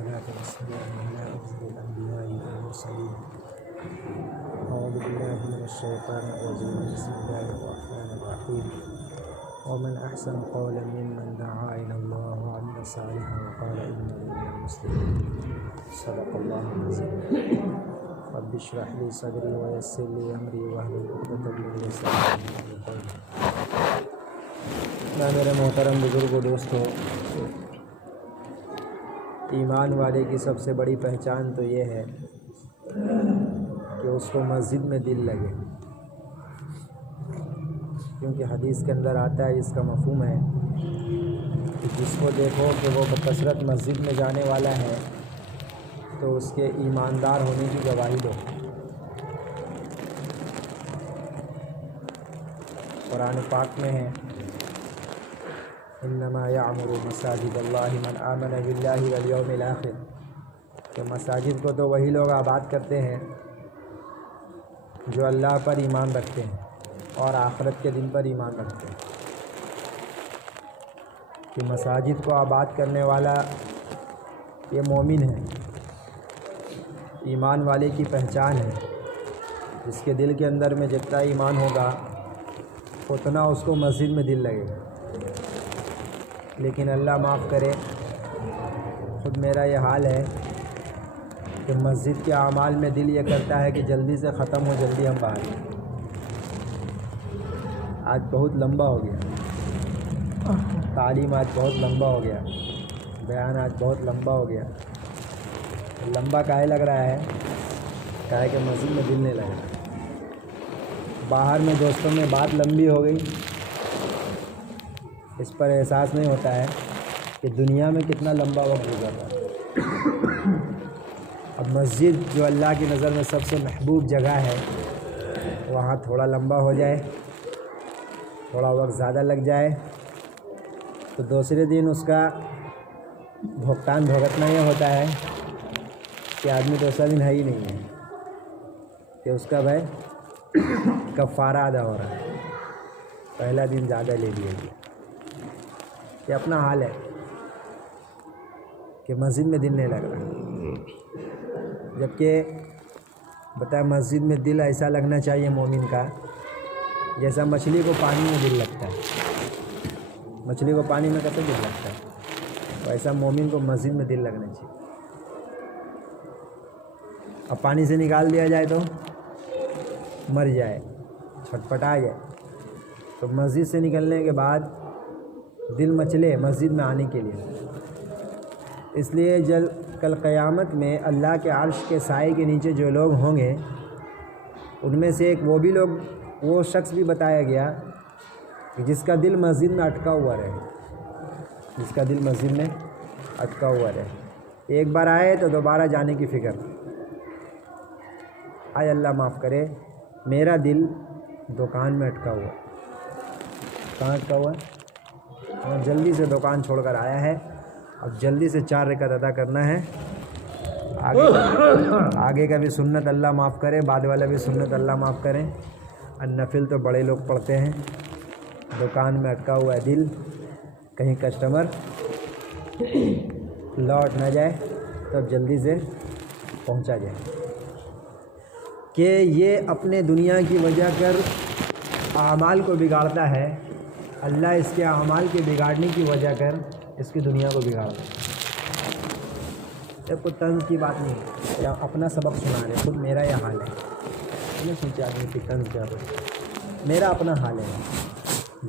والصلاة والسلام على أفضل الأنبياء والمرسلين. أعوذ بالله من الشيطان الرجيم. بسم الله الرحمن الرحيم. ومن أحسن قولا ممن دعا إلى الله وعمل صالحا وقال إنني من المسلمين. صدق الله العظيم. رب اشرح لي صدري ويسر لي أمري واحلل عقدة من لساني يفقهوا قولي. میرے محترم بزرگ و دوستوں، ایمان والے کی سب سے بڑی پہچان تو یہ ہے کہ اس کو مسجد میں دل لگے، کیونکہ حدیث کے اندر آتا ہے، اس کا مفہوم ہے کہ جس کو دیکھو کہ وہ بکثرت مسجد میں جانے والا ہے تو اس کے ایماندار ہونے کی گواہی دو۔ قرآن پاک میں ہے، انما یعمر مساجد اللہ من آمن باللہ والیوم الآخر، کہ مساجد کو تو وہی لوگ آباد کرتے ہیں جو اللہ پر ایمان رکھتے ہیں اور آخرت کے دن پر ایمان رکھتے ہیں۔ کہ مساجد کو آباد کرنے والا یہ مومن ہے، ایمان والے کی پہچان ہے۔ جس کے دل کے اندر میں جتنا ایمان ہوگا اتنا اس کو مسجد میں دل لگے گا۔ لیکن اللہ معاف کرے، خود میرا یہ حال ہے کہ مسجد کے اعمال میں دل یہ کرتا ہے کہ جلدی سے ختم ہو، جلدی ہم باہر آئیں۔ آج بہت لمبا ہو گیا، تعلیم آج بہت لمبا ہو گیا، بیان آج بہت لمبا ہو گیا۔ لمبا کاہے لگ رہا ہے؟ کاہے کہ مسجد میں دل نہیں لگ رہا۔ باہر میں دوستوں میں بات لمبی ہو گئی، اس پر احساس نہیں ہوتا ہے کہ دنیا میں کتنا لمبا وقت گزرا ہے۔ اب مسجد جو اللہ کی نظر میں سب سے محبوب جگہ ہے، وہاں تھوڑا لمبا ہو جائے، تھوڑا وقت زیادہ لگ جائے تو دوسرے دن اس کا بھگتنا یہ ہوتا ہے کہ آدمی دوسرا دن ہے ہی نہیں ہے، کہ اس کا بھائی کفارہ ادا ہو رہا ہے، پہلا دن زیادہ لے لیا گیا۔ یہ اپنا حال ہے کہ مسجد میں دل نہیں لگ رہا، جبکہ بتایا مسجد میں دل ایسا لگنا چاہیے مومن کا جیسا مچھلی کو پانی میں دل لگتا ہے۔ مچھلی کو پانی میں کیسے دل لگتا ہے، ویسا مومن کو مسجد میں دل لگنا چاہیے۔ اب پانی سے نکال دیا جائے تو مر جائے، چھٹپٹا جائے، تو مسجد سے نکلنے کے بعد دل مچلے مسجد میں آنے کے لیے۔ اس لیے کل قیامت میں اللہ کے عرش کے سائے کے نیچے جو لوگ ہوں گے، ان میں سے ایک وہ شخص بھی بتایا گیا کہ جس کا دل مسجد میں اٹکا ہوا رہے، جس کا دل مسجد میں اٹکا ہوا رہے۔ ایک بار آئے تو دوبارہ جانے کی فکر۔ آئے اللہ معاف کرے، میرا دل دکان میں اٹکا ہوا۔ کہاں اٹکا ہوا ہے؟ اور جلدی سے دکان چھوڑ کر آیا ہے، اب جلدی سے 4 رکعت ادا کرنا ہے۔ آگے کا بھی سنت اللہ معاف کرے، بعد والا بھی سنت اللہ معاف کرے۔ النفل تو بڑے لوگ پڑھتے ہیں۔ دکان میں اٹکا ہوا ہے دل، کہیں کسٹمر لوٹ نہ جائے تب جلدی سے پہنچا جائے، کہ یہ اپنے دنیا کی وجہ کر اعمال کو بگاڑتا ہے، اللہ اس کے اعمال کے بگاڑنے کی وجہ کر اس کی دنیا کو بگاڑتا ہے۔ یہ کوئی طنز کی بات نہیں ہے، یا اپنا سبق سنا رہے، خود میرا یہ حال ہے۔ نہیں سوچے آدمی کی طنز کیا ہو، میرا اپنا حال ہے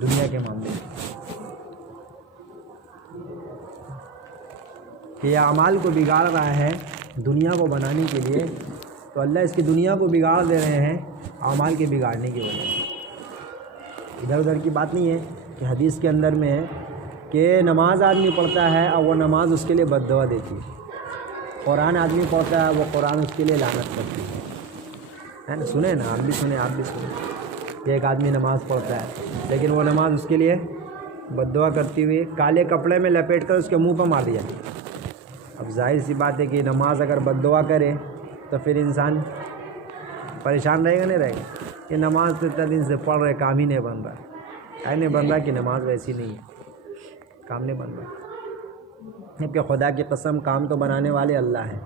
دنیا کے معاملے میں، کہ یہ اعمال کو بگاڑ رہا ہے دنیا کو بنانے کے لیے، تو اللہ اس کی دنیا کو بگاڑ دے رہے ہیں اعمال کے بگاڑنے کی وجہ سے۔ ادھر ادھر کی بات نہیں ہے، کہ حدیث کے اندر میں ہے کہ نماز آدمی پڑھتا ہے اور وہ نماز اس کے لیے بد دعا دیتی ہے، قرآن آدمی پڑھتا ہے وہ قرآن اس کے لیے لعنت کرتی ہے نا؟ سنیں نا، آپ بھی سنیں، آپ بھی سنیں کہ ایک آدمی نماز پڑھتا ہے لیکن وہ نماز اس کے لیے بد دعا کرتی ہوئی کالے کپڑے میں لپیٹ کر اس کے منہ پر مار دیا۔ اب ظاہر سی بات ہے کہ نماز اگر بد دعا کرے تو پھر انسان پریشان رہے گا نہیں رہے گا؟ یہ نماز تو اتنا دن سے پڑھ رہے، کام ہی نہیں بن رہا، نہیں بن رہا کہ نماز ویسی نہیں ہے، کام نہیں بن رہا۔ جبکہ خدا کی قسم کام تو بنانے والے اللہ ہیں،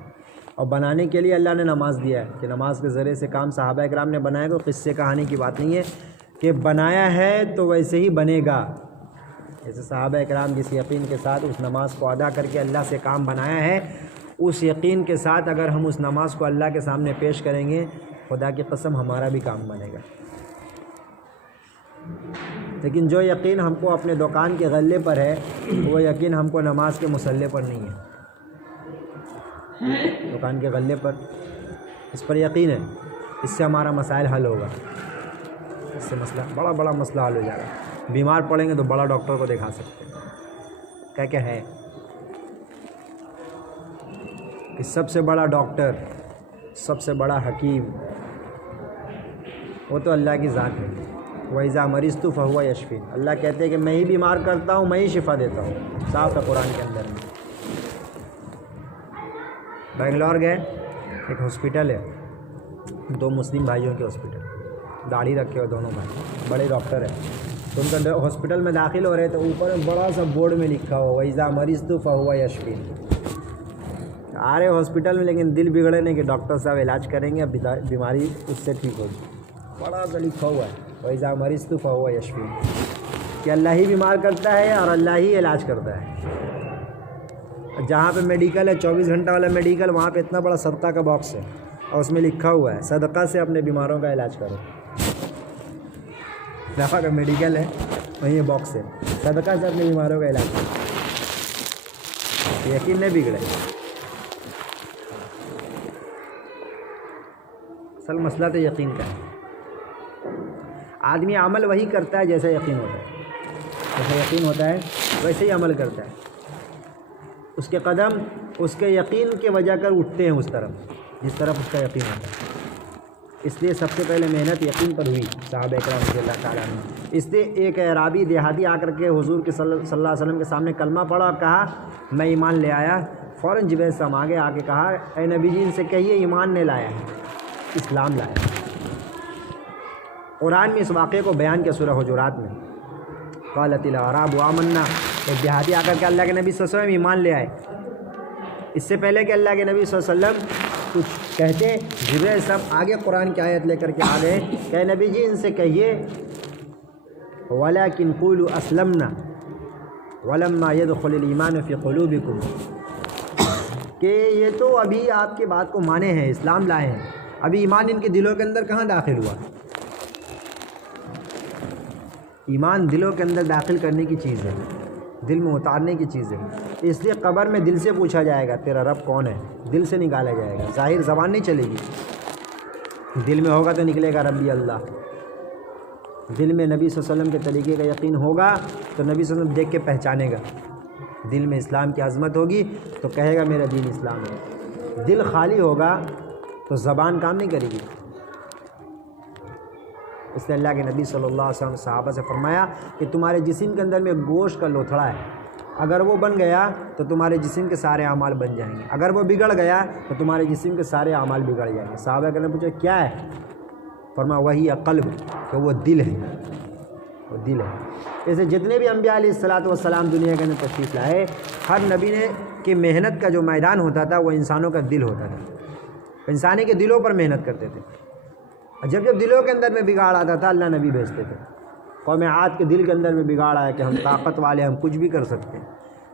اور بنانے کے لیے اللہ نے نماز دیا ہے کہ نماز کے ذریعے سے کام صحابہ اکرام نے بنایا، کوئی قصے کہانی کی بات نہیں ہے کہ بنایا ہے تو ویسے ہی بنے گا۔ جیسے صحابہ اکرام جس یقین کے ساتھ اس نماز کو ادا کر کے اللہ سے کام بنایا ہے، اس یقین کے ساتھ اگر ہم اس نماز کو اللہ کے سامنے پیش کریں گے، خدا کی قسم ہمارا بھی کام بنے گا۔ لیکن جو یقین ہم کو اپنے دکان کے غلے پر ہے، وہ یقین ہم کو نماز کے مصلی پر نہیں ہے۔ دکان کے غلے پر اس پر یقین ہے، اس سے ہمارا مسائل حل ہوگا، اس سے مسئلہ بڑا مسئلہ حل ہو جائے گا۔ بیمار پڑیں گے تو بڑا ڈاکٹر کو دکھا سکتے ہیں۔ کیا ہے کہ سب سے بڑا ڈاکٹر، سب سے بڑا حکیم وہ تو اللہ کی ذات ہے۔ وَإِذَا مَرِضْتُ فَهُوَ يَشْفِينِ، اللہ کہتے ہیں کہ میں ہی بیمار کرتا ہوں، میں ہی شفا دیتا ہوں، صاف ہے قرآن کے اندر میں۔ بنگلور گئے، ایک ہاسپٹل ہے، دو مسلم بھائیوں کے ہاسپٹل، داڑھی رکھے ہوئے دونوں بھائی، بڑے ڈاکٹر ہیں، تو ان کا ہاسپٹل میں داخل ہو رہے تو اوپر بڑا سا بورڈ میں لکھا ہوا وَإِذَا مَرِضْتُ فَهُوَ يَشْفِينِ۔ آ رہے ہاسپٹل میں لیکن دل بگڑے نہیں کہ ڈاکٹر صاحب علاج کریں گے، بیماری اس سے ٹھیک ہوگی، بڑا سا لکھا ہوا ہے وَإِذَا مَرِضْتُ فَهُوَ يَشْفِينِ، کہ اللہ ہی بیمار کرتا ہے اور اللہ ہی علاج کرتا ہے۔ جہاں پہ میڈیکل ہے 24 گھنٹہ والا میڈیکل، وہاں پہ اتنا بڑا صدقہ کا باکس ہے اور اس میں لکھا ہوا ہے صدقہ سے اپنے بیماروں کا علاج کرو۔ جہاں کا میڈیکل ہے وہیں باکس ہے، صدقہ سے اپنے بیماروں کا علاج کرو۔ یقین نہیں بگڑے، اصل مسئلہ تو یقین کا ہے۔ آدمی عمل وہی کرتا ہے جیسا یقین ہوتا ہے، جیسا یقین ہوتا ہے ویسے ہی عمل کرتا ہے۔ اس کے قدم اس کے یقین کے وجہ کر اٹھتے ہیں اس طرف جس طرف اس کا یقین ہوتا ہے۔ اس لیے سب سے پہلے محنت یقین پر ہوئی صحابہ اکرام رضی اللہ تعالیٰ عنہ۔ اس لیے ایک اعرابی دیہاتی آ کر کے حضور کے صلی اللہ علیہ وسلم کے سامنے کلمہ پڑھا اور کہا میں ایمان لے آیا۔ فوراً جبریل السلام آگے آ کے کہا اے نبی جی ان سے کہیے ایمان نہیں لایا ہے، اسلام لایا ہے۔ قرآن میں اس واقعے کو بیان کیا سورہ حجرات میں، قالت الاعراب آمنا، ایک دیہاتی آ کر کے اللہ کے نبی صلی اللہ علیہ وسلم ایمان لے آئے۔ اس سے پہلے کہ اللہ کے نبی صلی اللہ علیہ وسلم کچھ کہتے، جبریل سب آگے قرآن کی آیت لے کر کے آ گئے کہ نبی جی ان سے کہیے وَلَكِنْ قُولُوا أَسْلَمْنَا وَلَمَّا يَدْخُلِ الْإِيمَانُ فِي قُلُوبِكُمْ، کہ یہ تو ابھی آپ کی بات کو مانے ہیں، اسلام لائے ہیں، ابھی ایمان ان کے دلوں کے اندر کہاں داخل ہوا۔ ایمان دلوں کے اندر داخل کرنے کی چیز ہے، دل میں اتارنے کی چیز ہے۔ اس لیے قبر میں دل سے پوچھا جائے گا تیرا رب کون ہے، دل سے نکالا جائے گا، ظاہر زبان نہیں چلے گی، دل میں ہوگا تو نکلے گا ربی اللہ۔ دل میں نبی صلی اللہ علیہ وسلم کے طریقے کا یقین ہوگا تو نبی صلی اللہ علیہ وسلم دیکھ کے پہچانے گا، دل میں اسلام کی عظمت ہوگی تو کہے گا میرا دین اسلام ہے۔ دل خالی ہوگا تو زبان کام نہیں کرے گی۔ اس لیے اللہ کے نبی صلی اللہ علیہ وسلم صحابہ سے فرمایا کہ تمہارے جسم کے اندر میں گوشت کا لوتھڑا ہے، اگر وہ بن گیا تو تمہارے جسم کے سارے اعمال بن جائیں گے، اگر وہ بگڑ گیا تو تمہارے جسم کے سارے اعمال بگڑ جائیں گے۔ صحابہ نے پوچھا کیا ہے؟ فرمایا وہی قلب، کہ وہ دل ہے، وہ دل ہے۔ جیسے جتنے بھی انبیاء علیہ الصلوۃ والسلام دنیا کے اندر تشریف لائے، ہر نبی نے کی محنت کا جو میدان ہوتا تھا وہ انسانوں کا دل ہوتا تھا، انسانی کے دلوں پر محنت کرتے تھے۔ جب جب دلوں کے اندر میں بگاڑ آتا تھا اللہ نبی بھیجتے تھے۔ قوم عاد کے دل کے اندر میں بگاڑ آیا کہ ہم طاقت والے، ہم کچھ بھی کر سکتے ہیں۔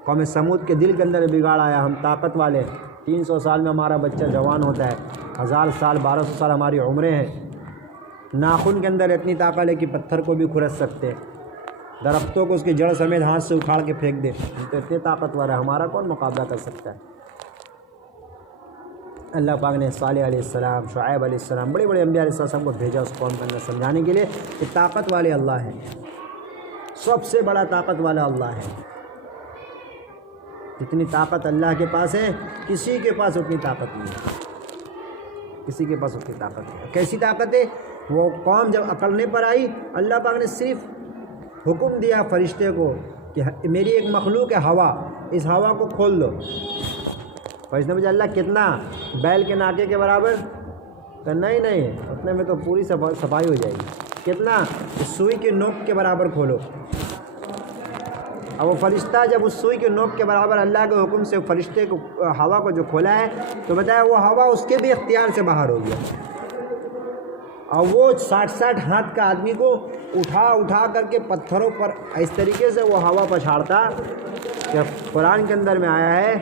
قوم سمود کے دل کے اندر بگاڑ آیا ہم طاقت والے، 300 سال میں ہمارا بچہ جوان ہوتا ہے، 1000 سال 1200 سال ہماری عمریں ہیں۔ ناخن کے اندر اتنی طاقت ہے کہ پتھر کو بھی کھرچ سکتے، درختوں کو اس کی جڑ سمیت ہاتھ سے اکھاڑ کے پھینک دے، ہم تو اتنے طاقتور ہے، ہمارا کون مقابلہ کر سکتا ہے۔ اللہ پاک نے صالح علیہ السلام، شعیب علیہ السلام، بڑے بڑے انبیاء علیہ السلام کو بھیجا اس قوم کے اندر سمجھانے کے لیے کہ طاقت والے اللہ ہیں، سب سے بڑا طاقت والا اللہ ہے۔ جتنی طاقت اللہ کے پاس ہے کسی کے پاس اتنی طاقت نہیں ہے، کسی کے پاس اتنی طاقت نہیں ہے۔ کیسی طاقت ہے؟ وہ قوم جب اکڑنے پر آئی، اللہ پاک نے صرف حکم دیا فرشتے کو کہ میری ایک مخلوق ہے ہوا، اس ہوا کو کھول دو۔ فرشتے نے پوچھا اللہ کتنا؟ بیل کے ناکے کے برابر؟ کہ نہیں اتنے میں تو پوری صفائی ہو جائے گی۔ کتنا؟ سوئی کی نوک کے برابر کھولو۔ اب وہ فرشتہ جب اس سوئی کے نوک کے برابر اللہ کے حکم سے فرشتے کو ہوا کو جو کھولا ہے تو بتایا وہ ہوا اس کے بھی اختیار سے باہر ہو گیا، اور وہ 60 ہاتھ کا آدمی کو اٹھا کر کے پتھروں پر اس طریقے سے وہ ہوا پچھاڑتا کہ قرآن کے اندر میں آیا ہے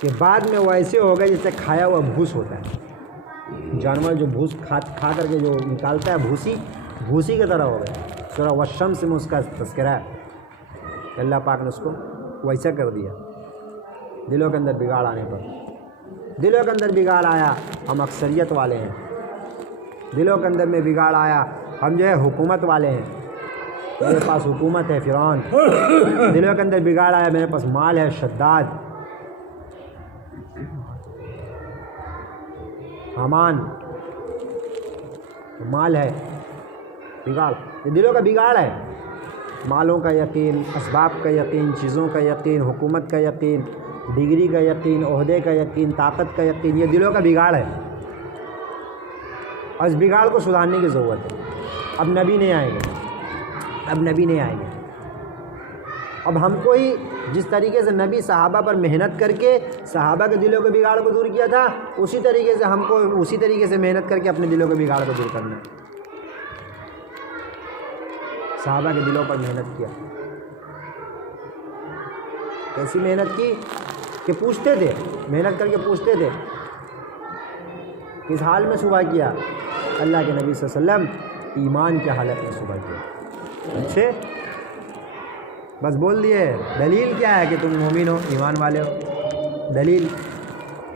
کہ بعد میں وہ ایسے ہو گئے جیسے کھایا ہوا بھوس ہوتا ہے، جانور جو بھوس کھا کر کے جو نکالتا ہے بھوسی کی طرح ہو گیا۔ سورہ والشمس میں اس کا تذکرہ ہے کہ اللہ پاک نے اس کو ویسا کر دیا۔ دلوں کے اندر بگاڑ آنے پر، دلوں کے اندر بگاڑ آیا، ہم اکثریت والے ہیں، دلوں کے اندر میں بگاڑ آیا، ہم جو ہے حکومت والے ہیں، میرے پاس حکومت ہے فرعون، دلوں کے اندر بگاڑ آیا، میرے پاس مال ہے شداد، حامان، مال ہے، بگاڑ، یہ دلوں کا بگاڑ ہے، مالوں کا یقین، اسباب کا یقین، چیزوں کا یقین، حکومت کا یقین، ڈگری کا یقین، عہدے کا یقین، طاقت کا یقین، یہ دلوں کا بگاڑ ہے، اور اس بگاڑ کو سدھارنے کی ضرورت ہے۔ اب نبی نہیں آئیں گے، اب نبی نہیں آئیں گے، اب ہم کو ہی جس طریقے سے نبی صحابہ پر محنت کر کے صحابہ کے دلوں کے بگاڑ کو دور کیا تھا، اسی طریقے سے ہم کو اسی طریقے سے محنت کر کے اپنے دلوں کے بگاڑ کو دور کرنا ہے۔ صحابہ کے دلوں پر محنت کیا، کیسی محنت کی کہ پوچھتے تھے، محنت کر کے پوچھتے تھے، کس حال میں صبح کیا؟ اللہ کے نبی صلی اللہ علیہ وسلم ایمان کی حالت میں صبح کیا۔ اچھے بس بول دیے، دلیل کیا ہے کہ تم مومن ہو، ایمان والے ہو؟ دلیل،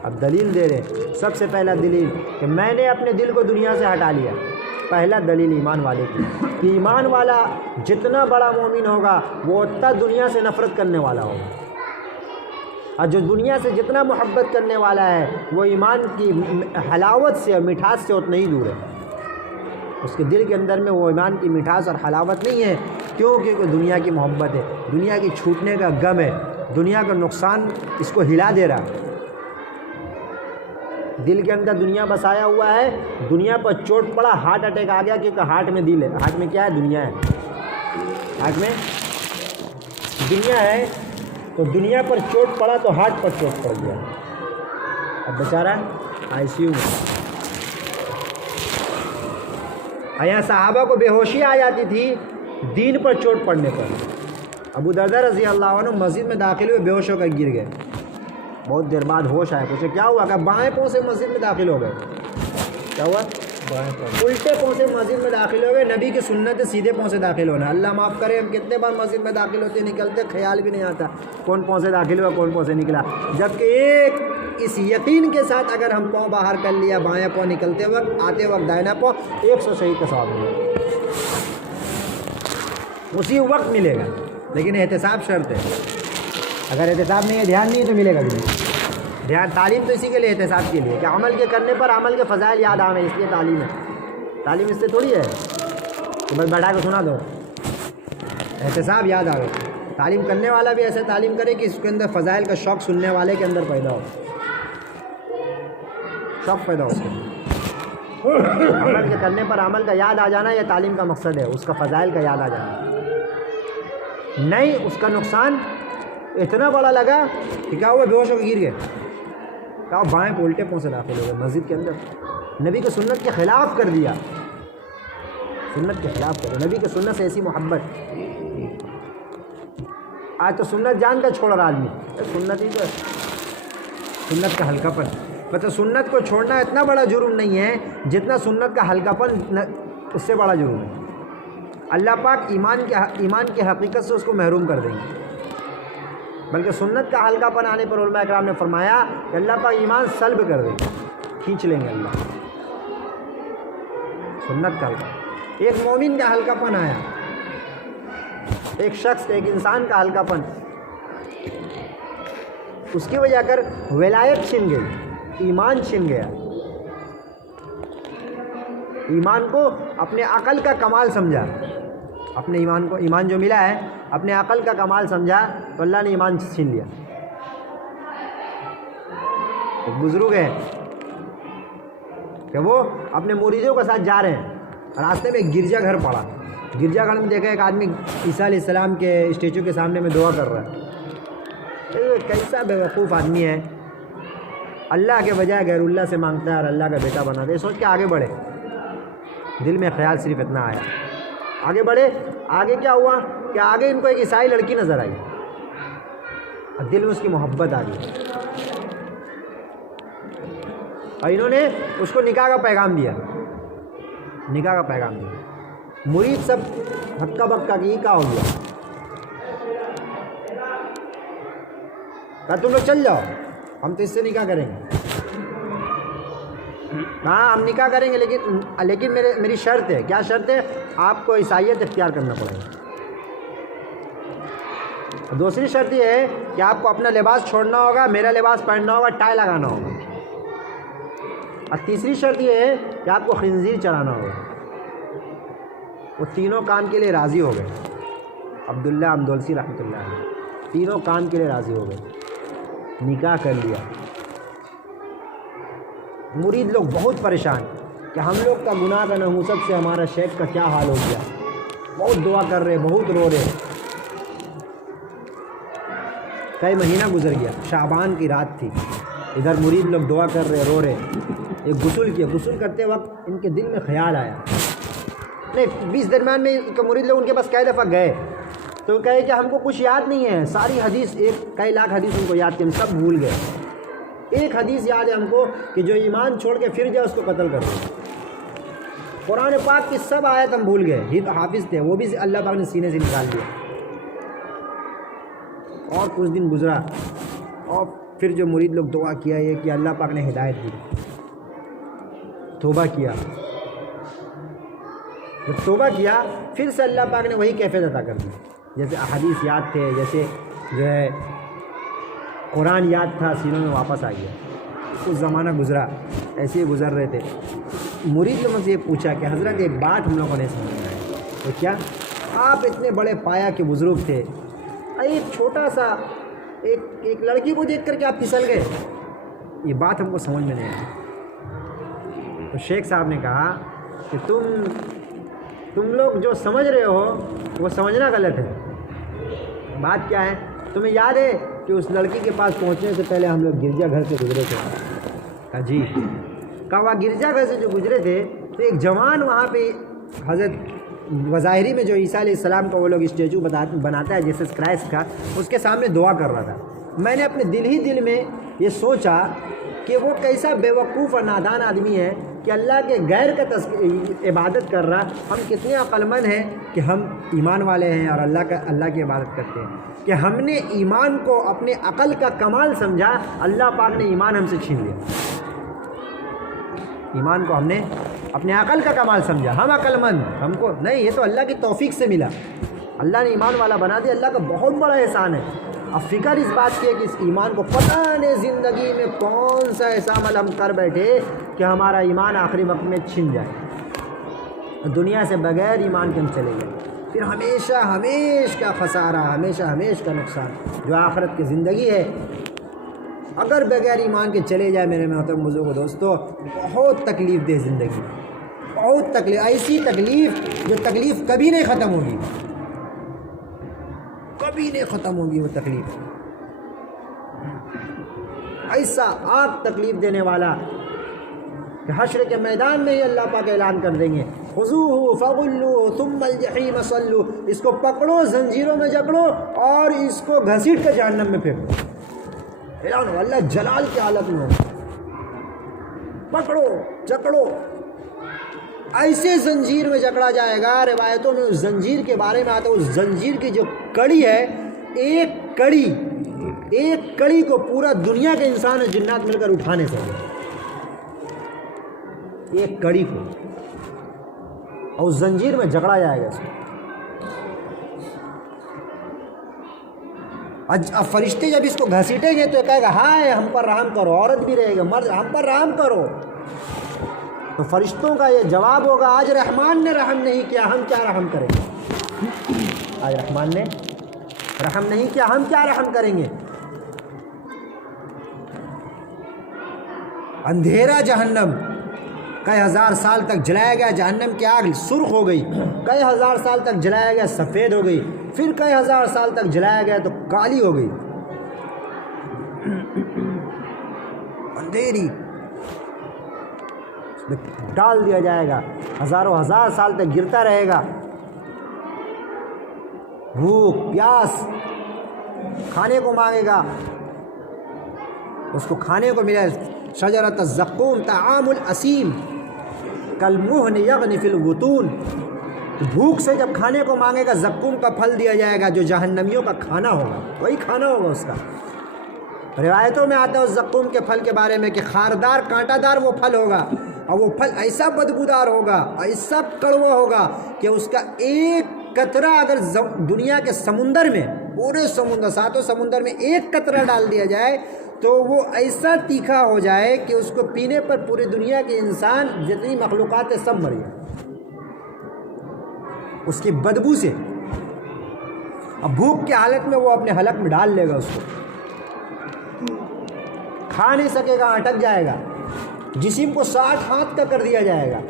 اب دلیل دے رہے، سب سے پہلا دلیل کہ میں نے اپنے دل کو دنیا سے ہٹا لیا، پہلا دلیل ایمان والے کی، کہ ایمان والا جتنا بڑا مومن ہوگا وہ اتنا دنیا سے نفرت کرنے والا ہوگا، اور جو دنیا سے جتنا محبت کرنے والا ہے وہ ایمان کی حلاوت سے اور مٹھاس سے اتنا ہی دور ہے، اس کے دل کے اندر میں وہ ایمان کی مٹھاس اور حلاوت نہیں ہے، کیونکہ دنیا کی محبت ہے، دنیا کی چھوٹنے کا غم ہے، دنیا کا نقصان اس کو ہلا دے رہا ہے، دل کے اندر دنیا بسایا ہوا ہے، دنیا پر چوٹ پڑا، ہارٹ اٹیک آ گیا، کیونکہ ہارٹ میں دل ہے، ہارٹ میں کیا ہے؟ دنیا ہے، ہارٹ میں دنیا ہے، تو دنیا پر چوٹ پڑا تو ہارٹ پر چوٹ پڑ گیا، اب بیچارہ آئی سی یو میں۔ یہاں صحابہ کو بے ہوشی آ جاتی تھی دین پر چوٹ پڑنے پر۔ ابو درداء رضی اللہ عنہ مسجد میں داخل ہوئے، بے ہوش ہو کر گر گئے، بہت دیر بعد ہوش آئے، پوچھے کیا ہوا؟ کہ بائیں پاؤں سے مسجد میں داخل ہو گئے۔ کیا ہوا؟ الٹے پاؤں سے مسجد میں داخل ہو گئے۔ نبی کی سنت ہے سیدھے پاؤں سے داخل ہونا، اللہ معاف کرے ہم کتنے بار مسجد میں داخل ہوتے نکلتے خیال بھی نہیں آتا کون پاؤں سے داخل ہوا کون پاؤں سے نکلا، جبکہ ایک اس یقین کے ساتھ اگر ہم پاؤں باہر کر لیا، بائیں پاؤں نکلتے وقت، آتے وقت دائنا پاؤں، 100 شہید کا ثواب ملے گا، اسی وقت ملے گا، لیکن احتساب شرط ہے، اگر احتساب نہیں ہے، دھیان نہیں ہے تو ملے گا بھی نہیں۔ دھیان، تعلیم تو اسی کے لیے، احتساب کے لیے، کہ عمل کے کرنے پر عمل کے فضائل یاد آنا، اس لیے تعلیم ہے۔ تعلیم اس سے تھوڑی ہے کہ بس بیٹھا کے سنا دو، احتساب یاد آئے۔ تعلیم کرنے والا بھی ایسے تعلیم کرے کہ اس کے اندر فضائل کا شوق سننے والے کے اندر پیدا ہو، شوق پیدا ہو اس کے اندر۔ عمل کے کرنے پر عمل کا یاد آ جانا یہ تعلیم کا مقصد ہے، اس کا فضائل کا یاد آ جانا، نہیں اس کا نقصان اتنا بڑا لگا کہ کیا ہوا؟ بے ہوش ہو کے گر گئے، کہا بائیں کو الٹے پاؤں سے داخل ہو گئے مسجد کے اندر، نبی کی سنت کے خلاف کر دیا، سنت کے خلاف کر دیا، نبی کی سنت سے ایسی محبت۔ آج تو سنت جان کا چھوڑ رہا آدمی، سنت ہی تو سنت کا ہلکا پن، مطلب سنت کو چھوڑنا اتنا بڑا جرم نہیں ہے جتنا سنت کا ہلکا پن اس سے بڑا جرم ہے۔ اللہ پاک ایمان کی حقیقت سے اس کو محروم کر دیں گے، بلکہ سنت کا ہلکا پن آنے پر علماء اکرام نے فرمایا کہ اللہ پاک ایمان سلب کر دیں گے، کھینچ لیں گے اللہ۔ سنت کا ہلکا، ایک مومن کا ہلکا پن آیا، ایک شخص، ایک انسان کا ہلکا پن، اس کی وجہ کر ولایت چھن گئی، ایمان چھن گیا، ایمان کو اپنے عقل کا کمال سمجھا، اپنے ایمان کو، ایمان جو ملا ہے اپنے عقل کا کمال سمجھا تو اللہ نے ایمان چھین لیا۔ ایک بزرگ ہے کہ وہ اپنے مریدوں کے ساتھ جا رہے ہیں، راستے میں ایک گرجا گھر پڑا، گرجا گھر میں دیکھا ایک آدمی عیسیٰ علیہ السلام کے اسٹیچو کے سامنے میں دعا کر رہا ہے. کیسا بیوقوف آدمی ہے, اللہ کے بجائے غیر اللہ سے مانگتا ہے اور اللہ کا بیٹا بنا دے. سوچ کے آگے بڑھے, دل میں خیال صرف اتنا آیا, آگے بڑھے. آگے کیا ہوا کہ آگے ان کو ایک عیسائی لڑکی نظر آئی اور دل میں اس کی محبت آ گئی اور انہوں نے اس کو نکاح کا پیغام دیا. نکاح کا پیغام دیا. مرید سب ہکا بکا کہ یہ کیا ہو گیا, کہا تم لوگ چل جاؤ, ہم تو اس سے نکاح کریں گے. ہاں ہم نکاح کریں گے لیکن میری شرط ہے. کیا شرط ہے؟ آپ کو عیسائیت اختیار کرنا پڑے گا. دوسری شرط یہ ہے کہ آپ کو اپنا لباس چھوڑنا ہوگا, میرا لباس پہننا ہوگا, ٹائی لگانا ہوگا. اور تیسری شرط یہ ہے کہ آپ کو خنزیر چرانا ہوگا. وہ تینوں کام کے لیے راضی ہو گئے. عبداللہ اندولسی رحمۃ اللہ علیہ تینوں کام کے لیے راضی ہو گئے. نکاح کر لیا. مرید لوگ بہت پریشان کہ ہم لوگ کا گناہ کا نحوست سے ہمارا شیخ کا کیا حال ہو گیا. بہت دعا کر رہے, بہت رو رہے. کئی مہینہ گزر گیا, شعبان کی رات تھی. ادھر مرید لوگ دعا کر رہے, رو رہے. ایک غسل کیا. غسل کرتے وقت ان کے دل میں خیال آیا. نہیں 20 درمیان میں مرید لوگ ان کے پاس کئی دفعہ گئے تو کہے کہ ہم کو کچھ یاد نہیں ہے. ساری حدیث, کئی لاکھ حدیث ان کو یاد تھی, ہم سب بھول گئے. ایک حدیث یاد ہے ہم کو کہ جو ایمان چھوڑ کے پھر جائے اس کو قتل کر دو. قرآن پاک کی سب آیت ہم بھول گئے. حافظ تھے, وہ بھی اللہ پاک نے سینے سے نکال دیا. اور کچھ دن گزرا اور پھر جو مرید لوگ دعا کیا یہ کہ اللہ پاک نے ہدایت دی, توبہ کیا. جب توبہ کیا پھر سے اللہ پاک نے وہی کیفیت عطا کر دی. جیسے احادیث یاد تھے, جیسے جو ہے قرآن یاد تھا, سینوں میں واپس آ گیا. کچھ زمانہ گزرا, ایسے ہی گزر رہے تھے. مرید نے مجھ سے یہ پوچھا کہ حضرت ایک بات ہم لوگوں کو نہیں سمجھ میں آئی. تو کیا؟ آپ اتنے بڑے پایا کے بزرگ تھے, ایک چھوٹا سا ایک لڑکی کو دیکھ کر کے آپ پھسل گئے. یہ بات ہم کو سمجھ میں نہیں آئی. تو شیخ صاحب نے کہا کہ تم لوگ جو سمجھ رہے ہو وہ سمجھنا غلط ہے. بات کیا ہے؟ تمہیں یاد ہے کہ اس لڑکی کے پاس پہنچنے سے پہلے ہم لوگ گرجا گھر سے گزرے تھے. کہا جی. کہا وہاں گرجا گھر سے جو گزرے تھے تو ایک جوان وہاں پہ حضرت وظاہری میں جو عیسیٰ علیہ السلام کا وہ لوگ اسٹیچو بناتا ہے جیسے کرائسٹ کا, اس کے سامنے دعا کر رہا تھا. میں نے اپنے دل میں یہ سوچا کہ وہ کیسا بیوقوف اور نادان آدمی ہے کہ اللہ کے غیر کا عبادت کر رہا. ہم کتنے عقل مند ہیں کہ ہم ایمان والے ہیں اور اللہ کی عبادت کرتے ہیں, کہ ہم نے ایمان کو اپنے عقل کا کمال سمجھا. اللہ پاک نے ایمان ہم سے چھین لیا. ایمان کو ہم نے اپنے عقل کا کمال سمجھا. ہم عقل مند, ہم کو نہیں, یہ تو اللہ کی توفیق سے ملا. اللہ نے ایمان والا بنا دیا. اللہ کا بہت بڑا احسان ہے. اب فکر اس بات کی ہے کہ اس ایمان کو پتہ نہیں زندگی میں کون سا ایسا عمل ہم کر بیٹھے کہ ہمارا ایمان آخری وقت میں چھن جائے. دنیا سے بغیر ایمان کے ہم چلے گئے, پھر ہمیشہ کا خسارہ, ہمیشہ کا نقصان. جو آخرت کی زندگی ہے اگر بغیر ایمان کے چلے جائے میرے محترم بزرگوں دوستو, بہت تکلیف دہ زندگی, بہت تکلیف. ایسی تکلیف جو تکلیف کبھی نہیں ختم ہوگی, کبھی نہیں ختم ہوگی وہ تکلیف. ایسا آگ تکلیف دینے والا کہ حشر کے میدان میں ہی اللہ پاک اعلان کر دیں گے, خذوہ فغلوہ ثم الجحیم صلوہ. اس کو پکڑو, زنجیروں میں جکڑو اور اس کو گھسیٹ کے جہنم میں پھینکو. اعلان ہو, اللہ جلال کی حالت میں پکڑو جکڑو. ایسے زنجیر میں جکڑا جائے گا. روایتوں میں اس زنجیر کے بارے میں آتا ہے, اس زنجیر کی جو کڑی ہے, ایک کڑی کو پورا دنیا کے انسان اور جنات مل کر اٹھا نہیں سکتے. ایک کڑی کو, اور اس زنجیر میں جکڑا جائے گا. اب فرشتے جب اس کو گھسیٹیں گے تو کہے گا ہائے ہم پر رحم کرو. عورت بھی رہے گا, مرد, ہم پر رحم کرو. تو فرشتوں کا یہ جواب ہوگا آج رحمان نے رحم نہیں کیا, ہم کیا رحم کریں گے. آج رحمان نے رحم نہیں کیا, ہم کیا رحم کریں گے. اندھیرا جہنم, کئی ہزار سال تک جلایا گیا، جہنم کی آگ سرخ ہو گئی، کئی ہزار سال تک جلایا گیا سفید ہو گئی، پھر کئی ہزار سال تک جلایا گیا تو کالی ہو گئی، اندھیری اس میں ڈال دیا جائے گا، ہزاروں ہزار سال تک گرتا رہے گا، بھوک پیاس، کھانے کو مانگے گا، اس کو کھانے کو ملے، شجرۃ الزقوم طعام الاسیم کالمہل یغلی فی البطون، بھوک سے جب کھانے کو مانگے گا زقوم کا پھل دیا جائے گا جو جہنمیوں کا کھانا ہوگا، وہی کھانا ہوگا اس کا۔ روایتوں میں آتا ہے اس زقوم کے پھل کے بارے میں کہ خاردار کانٹا دار وہ پھل ہوگا، اور وہ پھل ایسا بدبودار ہوگا، ایسا کڑوا ہوگا کہ اس کا ایک قطرہ اگر دنیا کے سمندر میں، پورے سمندر، ساتوں سمندر میں ایک قطرہ ڈال دیا جائے تو وہ ایسا تیکھا ہو جائے کہ اس کو پینے پر پوری دنیا کے انسان جتنی مخلوقات ہیں سب مر جائیں اس کی بدبو سے۔ اب بھوک کی حالت میں وہ اپنے حلق میں ڈال لے گا، اس کو کھا نہیں سکے گا، اٹک جائے گا، جسم کو 60 ہاتھ کا کر دیا جائے گا۔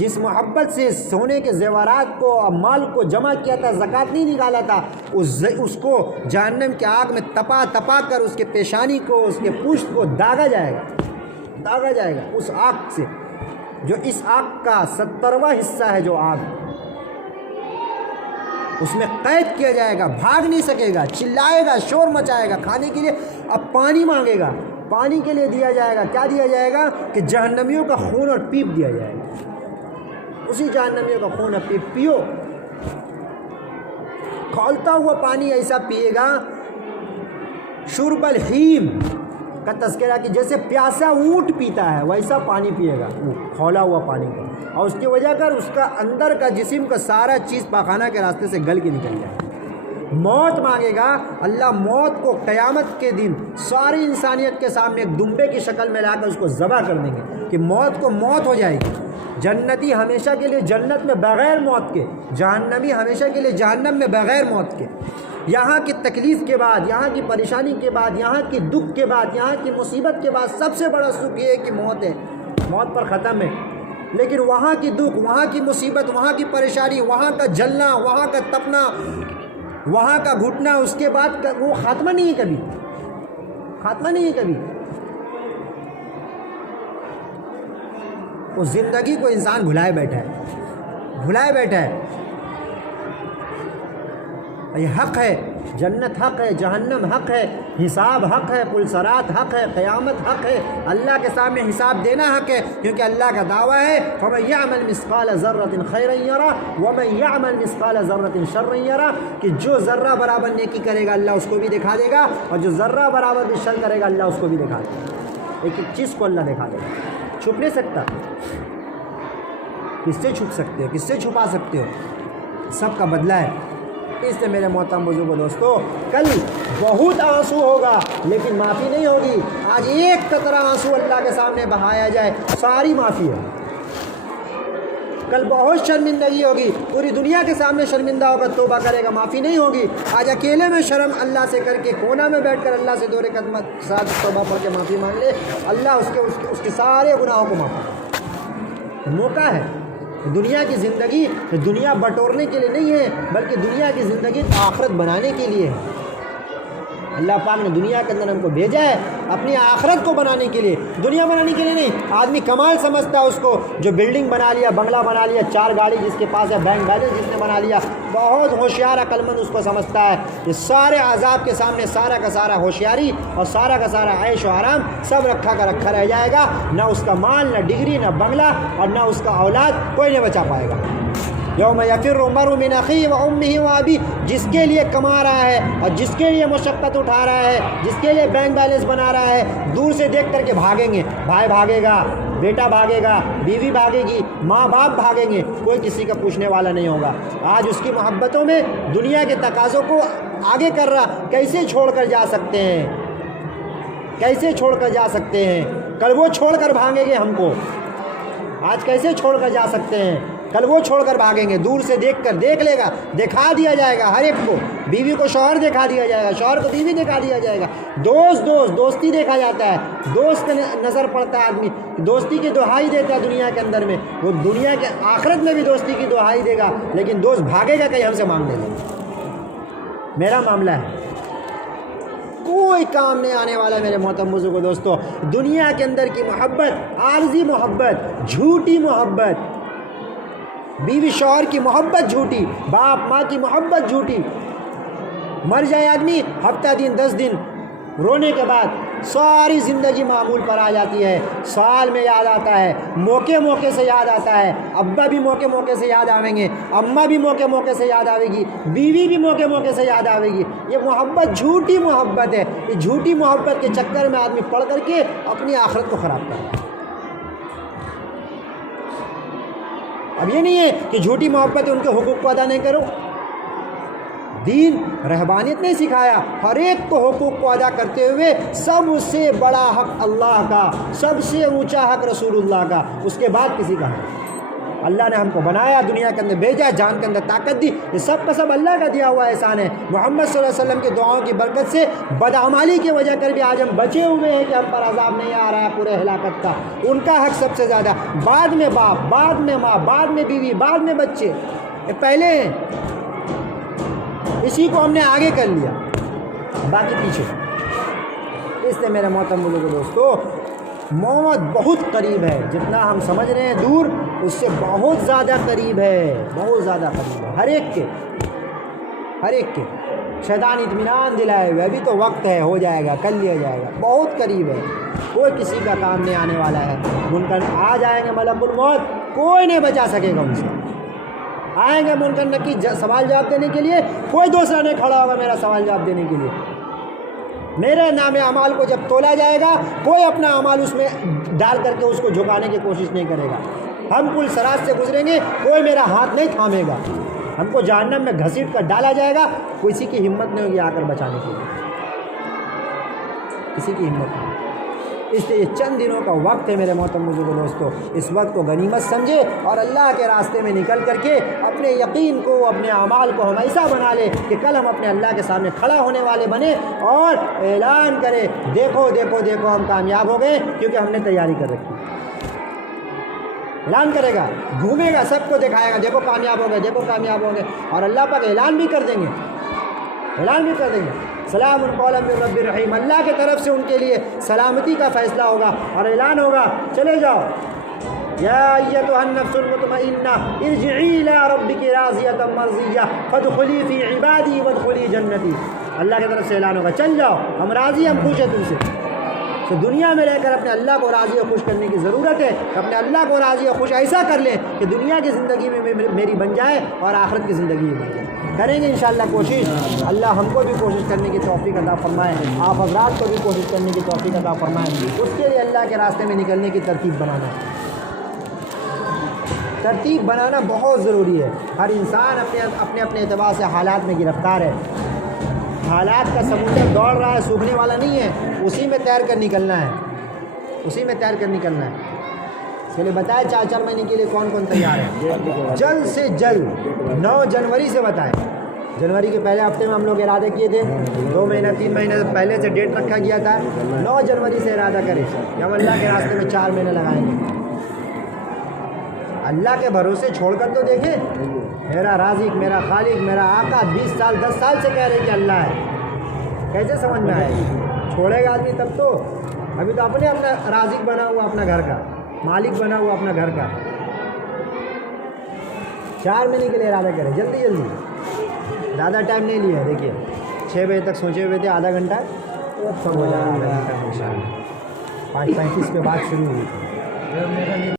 جس محبت سے سونے کے زیورات کو اور مال کو جمع کیا تھا، زکوٰۃ نہیں نکالا تھا، اس کو جہنم کی آگ میں تپا تپا کر اس کے پیشانی کو، اس کے پشت کو داغا جائے گا، داغا جائے گا اس آگ سے، جو اس آگ کا 70واں حصہ ہے، جو آگ اس میں قید کیا جائے گا، بھاگ نہیں سکے گا، چلائے گا، شور مچائے گا، کھانے کے لیے اب پانی مانگے گا، پانی کے لیے دیا جائے گا، کیا دیا جائے گا کہ جہنمیوں کا خون اور پیپ دیا جائے گا، اسی جہنمیوں کا خون اور پیپ پیو۔ کھولتا ہوا پانی ایسا پیے گا، شرب الحیم کا تذکرہ کہ جیسے پیاسا اونٹ پیتا ہے ویسا پانی پیے گا، وہ کھولا ہوا پانی کا، اور اس کی وجہ کر اس کا اندر کا جسم کا سارا چیز پاخانہ کے راستے سے گل کے نکل جائے گا۔ موت مانگے گا، اللہ موت کو قیامت کے دن ساری انسانیت کے سامنے ایک دمبے کی شکل میں لا کر اس کو ذبح کر دیں گے کہ موت کو موت ہو جائے گی۔ جنتی ہمیشہ کے لیے جنت میں بغیر موت کے، جہنمی ہمیشہ کے لیے جہنم میں بغیر موت کے۔ یہاں کی تکلیف کے بعد، یہاں کی پریشانی کے بعد، یہاں کی دکھ کے بعد، یہاں کی مصیبت کے بعد سب سے بڑا سکھ یہ ہے کہ موت ہے، موت پر ختم ہے۔ لیکن وہاں کی دکھ، وہاں کی مصیبت، وہاں کی پریشانی، وہاں کا جلنا، وہاں کا تپنا، وہاں کا گھٹنا، اس کے بعد وہ خاتمہ نہیں ہے، کبھی خاتمہ نہیں ہے کبھی۔ اس زندگی کو انسان بھلائے بیٹھا ہے، بھلائے بیٹھا ہے۔ یہ حق ہے، جنت حق ہے، جہنم حق ہے، حساب حق ہے، پلسرات حق ہے، قیامت حق ہے، اللہ کے سامنے حساب دینا حق ہے، کیونکہ اللہ کا دعویٰ ہے فَمَن يَعْمَلْ مِثْقَالَ ذَرَّةٍ خَيْرًا يَرَهُ وَمَن يَعْمَلْ مِثْقَالَ ذَرَّةٍ شَرًّا يَرَهُ، کہ جو ذرہ برابر نیکی کرے گا اللہ اس کو بھی دکھا دے گا، اور جو ذرہ برابر بھی شر کرے گا اللہ اس کو بھی دکھا دے گا۔ ایک ایک چیز کو اللہ دکھا دے گا، چھپ نہیں سکتا۔ کس سے چھپ سکتے ہو، کس سے چھپا سکتے ہو؟ سب کا بدلہ ہے۔ اس سے میرے محترم بزرگوں دوستو، کل بہت آنسو ہوگا لیکن معافی نہیں ہوگی۔ آج ایک قطرہ آنسو اللہ کے سامنے بہایا جائے، ساری معافی ہے۔ کل بہت شرمندگی ہوگی، پوری دنیا کے سامنے شرمندہ ہوگا، توبہ کرے گا، معافی نہیں ہوگی۔ آج اکیلے میں شرم اللہ سے کر کے کونا میں بیٹھ کر اللہ سے دو رکعت ساتھ توبہ پڑھ کے معافی مانگ لے، اللہ اس کے سارے گناہوں کو معاف کرے۔ موقع ہے۔ دنیا کی زندگی دنیا بٹورنے کے لیے نہیں ہے، بلکہ دنیا کی زندگی آخرت بنانے کے لیے ہے۔ اللہ پاک نے دنیا کے اندر ہم کو بھیجا ہے اپنی آخرت کو بنانے کے لیے، دنیا بنانے کے لیے نہیں۔ آدمی کمال سمجھتا ہے اس کو، جو بلڈنگ بنا لیا، بنگلہ بنا لیا، 4 گاڑی جس کے پاس ہے، بینک بیلنس جس نے بنا لیا، بہت ہوشیار عقل مند اس کو سمجھتا ہے کہ سارے عذاب کے سامنے سارا کا سارا ہوشیاری اور سارا کا سارا عیش و آرام سب رکھا رہ جائے گا، نہ اس کا مال، نہ ڈگری، نہ بنگلہ، اور نہ اس کا اولاد، کوئی نہیں بچا پائے گا۔ یوم یفر المرء من اخیہ وامہ وابیہ، جس کے لیے کما رہا ہے اور جس کے لیے مشقت اٹھا رہا ہے، جس کے لیے بینک بیلنس بنا رہا ہے، دور سے دیکھ کر کے بھاگیں گے، بھائی بھاگے گا، بیٹا بھاگے گا، بیوی بھاگے گی، ماں باپ بھاگیں گے، کوئی کسی کا پوچھنے والا نہیں ہوگا۔ آج اس کی محبتوں میں دنیا کے تقاضوں کو آگے کر رہا، کیسے چھوڑ کر جا سکتے ہیں، کیسے چھوڑ کر جا سکتے ہیں؟ کل وہ چھوڑ کر بھاگیں گے ہم کو، آج کیسے چھوڑ کر جا سکتے ہیں؟ کل وہ چھوڑ کر بھاگیں گے، دور سے دیکھ لے گا، دکھا دیا جائے گا ہر ایک کو، بیوی کو شوہر دکھا دیا جائے گا، شوہر کو بیوی دکھا دیا جائے گا، دوستی دیکھا جاتا ہے، دوست کا نظر پڑتا ہے، آدمی دوستی کی دہائی دیتا ہے دنیا کے اندر میں، وہ دنیا کے آخرت میں بھی دوستی کی دہائی دے گا، لیکن دوست بھاگے گا کہیں ہم سے مانگ لے گا۔ میرا معاملہ ہے، کوئی کام نہیں آنے والا میرے محترم بزرگوں دوستو۔ دنیا کے اندر کی محبت عارضی محبت، جھوٹی محبت، بیوی شوہر کی محبت جھوٹی، باپ ماں کی محبت جھوٹی، مر جائے آدمی ہفتہ دن 10 دن رونے کے بعد ساری زندگی معمول پر آ جاتی ہے، سال میں یاد آتا ہے، موقع سے یاد آتا ہے، ابا بھی موقع سے یاد آویں گے، اماں بھی موقع سے یاد آوے گی، بیوی بھی موقع سے یاد آوے گی۔ یہ محبت جھوٹی محبت ہے، یہ جھوٹی محبت کے چکر میں آدمی پڑ کر کے اپنی آخرت کو خراب کرتا ہے۔ اب یہ نہیں ہے کہ جھوٹی محبت ہے ان کے حقوق کو ادا نہیں کرو، دین رہبانیت نے سکھایا ہر ایک کو حقوق کو ادا کرتے ہوئے، سب سے بڑا حق اللہ کا، سب سے اونچا حق رسول اللہ کا، اس کے بعد کسی کا ہے۔ اللہ نے ہم کو بنایا، دنیا کے اندر بھیجا، جان کے اندر طاقت دی، یہ سب کا سب اللہ کا دیا ہوا احسان ہے۔ محمد صلی اللہ علیہ وسلم کی دعاؤں کی برکت سے بدعمالی کی وجہ کر بھی آج ہم بچے ہوئے ہیں کہ ہم پر عذاب نہیں آ رہا ہے پورے ہلاکت کا۔ ان کا حق سب سے زیادہ، بعد میں باپ، بعد میں ماں، بعد میں بیوی، بعد میں بچے، یہ پہلے ہیں، اسی کو ہم نے آگے کر لیا، باقی پیچھے۔ اس لیے میرے محترم بزرگوں دوستو، موت بہت قریب ہے، جتنا ہم سمجھ رہے ہیں دور، اس سے بہت زیادہ قریب ہے، بہت زیادہ قریب ہے، ہر ایک کے۔ شیطان اطمینان دلائے ہوئے، ابھی تو وقت ہے، ہو جائے گا، کر لیا جائے گا، بہت قریب ہے، کوئی کسی کا کام نہیں آنے والا ہے۔ منکر آ جائیں گے ملک الموت، کوئی نہیں بچا سکے گا ان سے۔ آئیں گے منکر نکیر سوال جواب دینے کے لیے، کوئی دوسرا نہیں کھڑا ہوگا میرا سوال جواب دینے کے لیے۔ میرے نام اعمال کو جب تولا جائے گا، کوئی اپنا اعمال اس میں ڈال کر کے اس کو جھکانے کی کوشش نہیں کرے گا۔ ہم پل صراط سے گزریں گے، کوئی میرا ہاتھ نہیں تھامے گا، ہم کو جہنم میں گھسیٹ کر ڈالا جائے گا، کسی کی ہمت نہیں ہوگی آ کر بچانے کے لیے، کسی کی ہمت نہیں۔ اس لیے یہ چند دنوں کا وقت ہے میرے محترم بزرگوں دوستو، اس وقت کو غنیمت سمجھے اور اللہ کے راستے میں نکل کر کے اپنے یقین کو، اپنے اعمال کو ہم ایسا بنا لے کہ کل ہم اپنے اللہ کے سامنے کھڑا ہونے والے بنے اور اعلان کرے، دیکھو دیکھو دیکھو ہم کامیاب ہو گئے، کیونکہ ہم نے تیاری کر رکھی۔ اعلان کرے گا، گھومے گا، سب کو دکھائے گا، دیکھو کامیاب ہو گئے، دیکھو کامیاب ہو گئے، اور اللہ پاک اعلان بھی کر دیں گے، سلام قولا من رب الرحیم، اللہ کی طرف سے ان کے لیے سلامتی کا فیصلہ ہوگا اور اعلان ہوگا، چلے جاؤ یا ایتھا النفس المطمئنہ ارجعی الی ربک راضیۃ مرضیہ فادخلی فی عبادی وادخلی جنتی۔ اللہ کی طرف سے اعلان ہوگا، چل جاؤ، ہم راضی، ہم خوش ہیں تم سے۔ تو دنیا میں رہ کر اپنے اللہ کو راضی و خوش کرنے کی ضرورت ہے، کہ اپنے اللہ کو راضی و خوش ایسا کر لیں کہ دنیا کی زندگی میں میری بن جائے اور آخرت کی زندگی میں بن جائے۔ کریں گے انشاءاللہ کوشش، اللہ ہم کو بھی کوشش کرنے کی توفیق عطا فرمائے، آپ حضرات کو بھی کوشش کرنے کی توفیق عطا فرمائے۔ اس کے لیے اللہ کے راستے میں نکلنے کی ترتیب بنانا بہت ضروری ہے۔ ہر انسان اپنے اعتبار سے حالات میں گرفتار ہے، حالات کا سمندر دوڑ رہا ہے، سوکھنے والا نہیں ہے، اسی میں تیر کر نکلنا ہے، اس کے لیے بتائیں 4 مہینے کے لیے کون کون تیار ہے، جلد سے جلد 9 جنوری سے بتائیں۔ جنوری کے پہلے ہفتے میں ہم لوگ ارادہ کیے تھے، 2 مہینہ 3 مہینے پہلے سے ڈیٹ رکھا گیا تھا، 9 جنوری سے ارادہ کریں کہ ہم اللہ کے راستے میں 4 مہینے لگائیں گے۔ اللہ کے بھروسے چھوڑ کر تو دیکھیں، میرا رازق، میرا خالق، میرا آقا 20 سال 10 سال سے کہہ رہے کہ اللہ ہے، کیسے سمجھ میں آئے؟ چھوڑے گا آدمی تب تو، ابھی تو اپنا رازق بنا ہوا اپنا گھر کا، مالک بنا ہوا اپنا گھر کا۔ 4 مہینے کے لیے ارادہ کریں، جلدی، زیادہ ٹائم نہیں لیا۔ دیکھیے 6 بجے تک سوچے ہوئے تھے، آدھا گھنٹہ سب ہو جائے گا، 5:35 پہ بات شروع ہوئی تھی۔